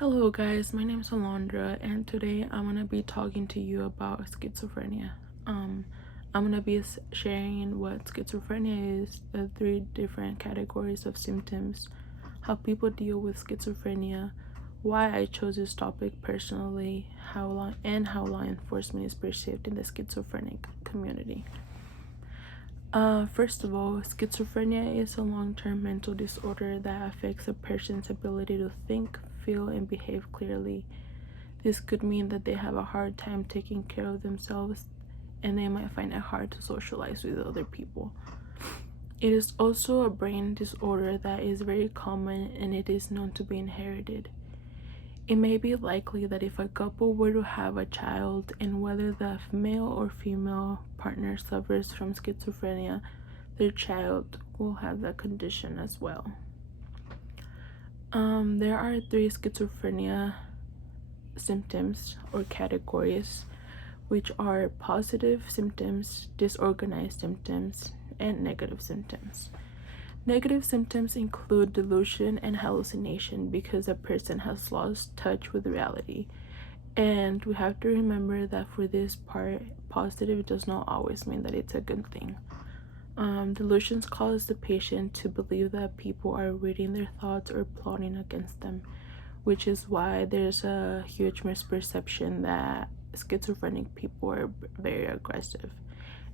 Hello guys, my name is Alondra and today I'm gonna be talking to you about schizophrenia. Um, I'm gonna be sharing what schizophrenia is, the three different categories of symptoms, how people deal with schizophrenia, why I chose this topic personally, how law enforcement is perceived in the schizophrenic community. First of all, schizophrenia is a long-term mental disorder that affects a person's ability to think, feel, and behave clearly. This could mean that they have a hard time taking care of themselves and they might find it hard to socialize with other people. It is also a brain disorder that is very common and it is known to be inherited. It may be likely that if a couple were to have a child and whether the male or female partner suffers from schizophrenia, their child will have that condition as well. There are three schizophrenia symptoms or categories, which are positive symptoms, disorganized symptoms, and negative symptoms. Negative symptoms include delusion and hallucination because a person has lost touch with reality. And we have to remember that for this part, positive does not always mean that it's a good thing. Delusions cause the patient to believe that people are reading their thoughts or plotting against them, which is why there's a huge misperception that schizophrenic people are very aggressive.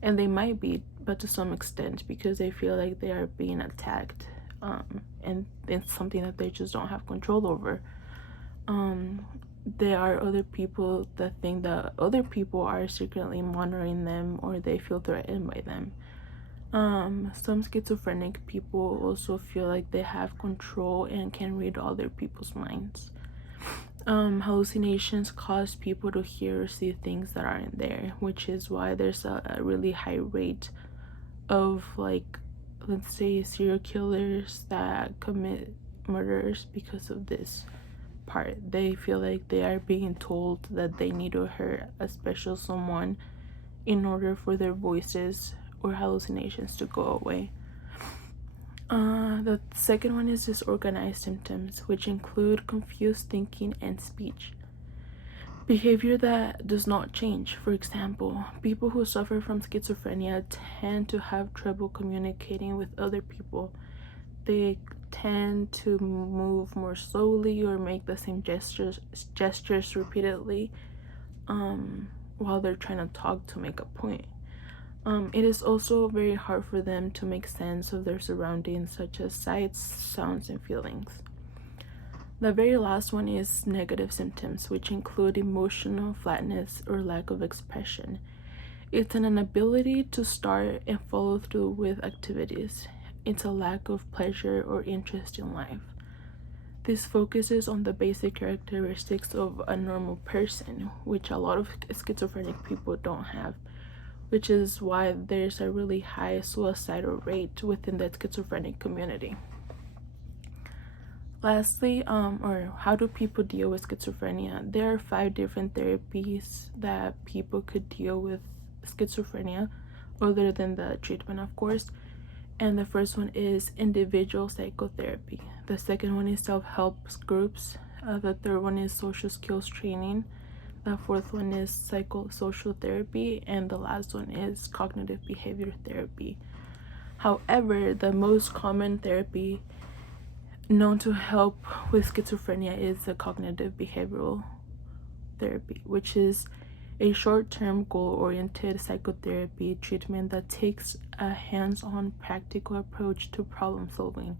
And they might be, but to some extent, because they feel like they are being attacked, and it's something that they just don't have control over. There are other people that think that other people are secretly monitoring them or they feel threatened by them. Some schizophrenic people also feel like they have control and can read other people's minds. Hallucinations cause people to hear or see things that aren't there, which is why there's a really high rate of, like, let's say serial killers that commit murders because of this part. They feel like they are being told that they need to hurt a special someone in order for their voices or hallucinations to go away. The second one is disorganized symptoms, which include confused thinking and speech. Behavior that does not change. For example, people who suffer from schizophrenia tend to have trouble communicating with other people. They tend to move more slowly or make the same gestures repeatedly while they're trying to talk to make a point. It is also very hard for them to make sense of their surroundings, such as sights, sounds, and feelings. The very last one is negative symptoms, which include emotional flatness or lack of expression. It's an inability to start and follow through with activities. It's a lack of pleasure or interest in life. This focuses on the basic characteristics of a normal person, which a lot of schizophrenic people don't have, which is why there's a really high suicidal rate within the schizophrenic community. Lastly, or how do people deal with schizophrenia? There are 5 different therapies that people could deal with schizophrenia, other than the treatment, of course. And the first one is individual psychotherapy. The second one is self-help groups. The third one is social skills training. The fourth one is psychosocial therapy, and the last one is cognitive behavior therapy. However, the most common therapy known to help with schizophrenia is the cognitive behavioral therapy, which is a short-term goal-oriented psychotherapy treatment that takes a hands-on practical approach to problem solving.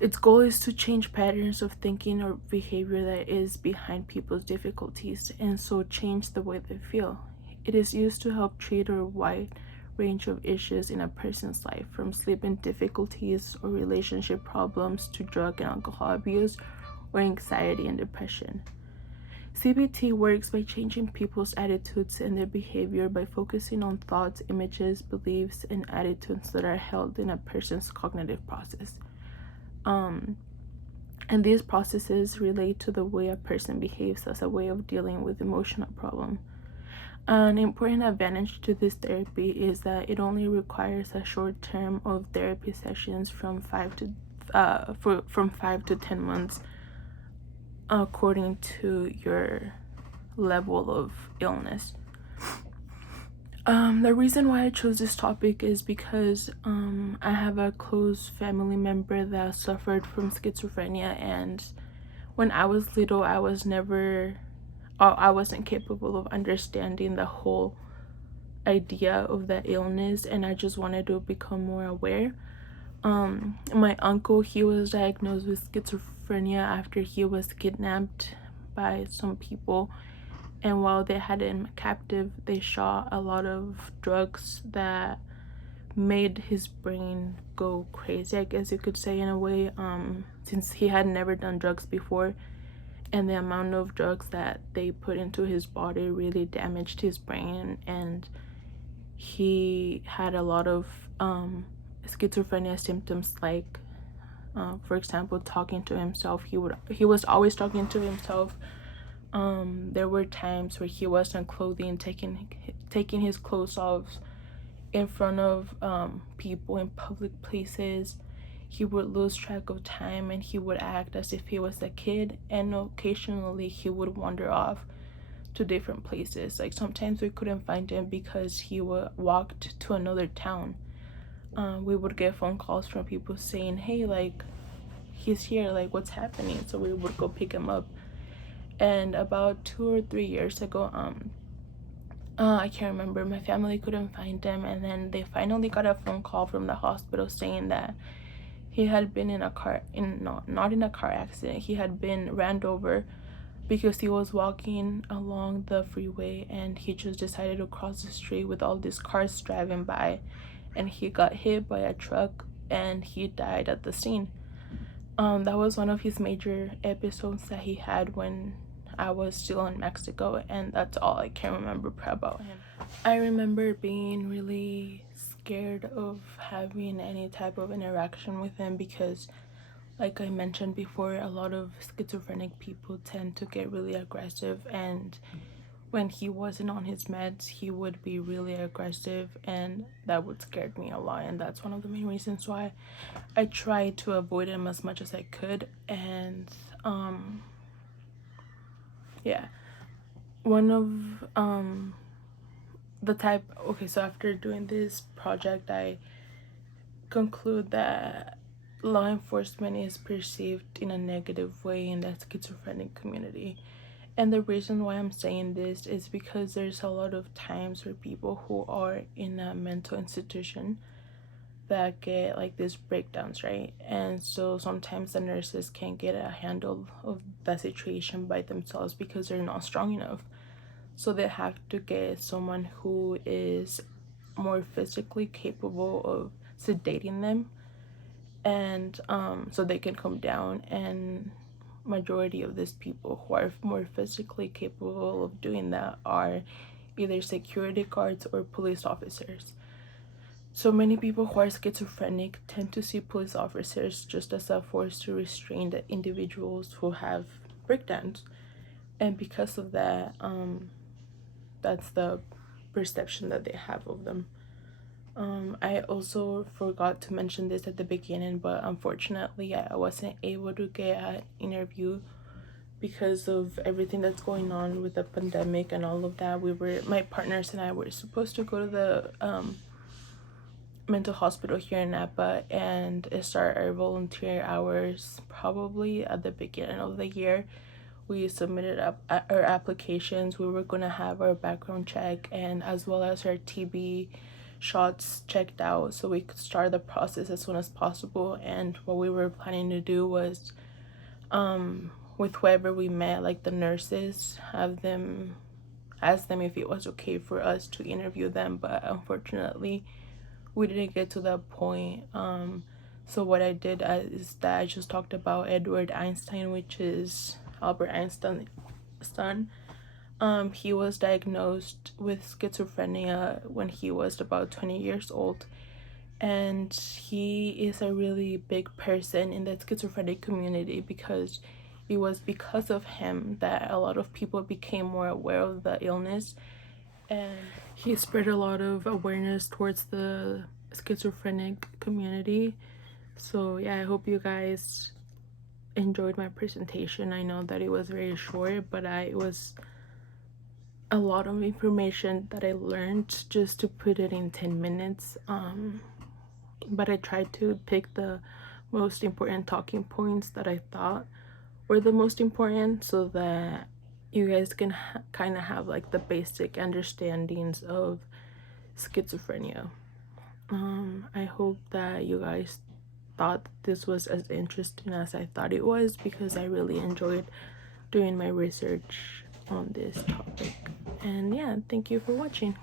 Its goal is to change patterns of thinking or behavior that is behind people's difficulties and so change the way they feel. It is used to help treat a wide range of issues in a person's life, from sleeping difficulties or relationship problems to drug and alcohol abuse or anxiety and depression. CBT works by changing people's attitudes and their behavior by focusing on thoughts, images, beliefs, and attitudes that are held in a person's cognitive process. And these processes relate to the way a person behaves as a way of dealing with emotional problem. An important advantage to this therapy is that it only requires a short term of therapy sessions from 5 to 10 months, according to your level of illness. The reason why I chose this topic is because I have a close family member that suffered from schizophrenia, and when I was little, I wasn't capable of understanding the whole idea of that illness, and I just wanted to become more aware. My uncle, he was diagnosed with schizophrenia after he was kidnapped by some people, and while they had him captive, they shot a lot of drugs that made his brain go crazy, I guess you could say, in a way, since he had never done drugs before, and the amount of drugs that they put into his body really damaged his brain, and he had a lot of schizophrenia symptoms, like for example, talking to himself. He was always talking to himself. There were times where he wasn't clothing, taking his clothes off in front of people in public places. He would lose track of time, and he would act as if he was a kid, and occasionally he would wander off to different places. Like sometimes we couldn't find him because he walked to another town. We would get phone calls from people saying, hey, like, he's here, like, what's happening? So we would go pick him up. And about 2 or 3 years ago, I can't remember, my family couldn't find him, and then they finally got a phone call from the hospital saying that he had been in a car, not in a car accident, he had been ran over because he was walking along the freeway, and he just decided to cross the street with all these cars driving by, and he got hit by a truck and he died at the scene. That was one of his major episodes that he had when I was still in Mexico, and that's all I can remember about him. I remember being really scared of having any type of interaction with him because, like I mentioned before, a lot of schizophrenic people tend to get really aggressive, and when he wasn't on his meds, he would be really aggressive, and that would scare me a lot. And that's one of the main reasons why I tried to avoid him as much as I could. And yeah, one of the type, okay, so after doing this project, I conclude that law enforcement is perceived in a negative way in the schizophrenic community. And the reason why I'm saying this is because there's a lot of times where people who are in a mental institution that get like these breakdowns, right? And so sometimes the nurses can't get a handle of the situation by themselves because they're not strong enough. So they have to get someone who is more physically capable of sedating them, and so they can come down. And majority of these people who are more physically capable of doing that are either security guards or police officers. So many people who are schizophrenic tend to see police officers just as a force to restrain the individuals who have breakdowns, and because of that, that's the perception that they have of them. I also forgot to mention this at the beginning, but unfortunately I wasn't able to get an interview because of everything that's going on with the pandemic and all of that. My partners and I were supposed to go to the mental hospital here in Napa and start our volunteer hours probably at the beginning of the year. We submitted our applications. We were going to have our background check and as well as our TB shots checked out so we could start the process as soon as possible. And what we were planning to do was with whoever we met, like the nurses, have them ask them if it was okay for us to interview them, but unfortunately we didn't get to that point. So what I did is that I just talked about Edward Einstein, which is Albert Einstein's son. He was diagnosed with schizophrenia when he was about 20 years old, and he is a really big person in the schizophrenic community because it was because of him that a lot of people became more aware of the illness, and he spread a lot of awareness towards the schizophrenic community. So yeah, I hope you guys enjoyed my presentation. I know that it was very short, but it was a lot of information that I learned just to put it in 10 minutes. But I tried to pick the most important talking points that I thought were the most important, so that you guys can kind of have like the basic understandings of schizophrenia. I hope that you guys thought this was as interesting as I thought it was, because I really enjoyed doing my research on this topic. And yeah, thank you for watching.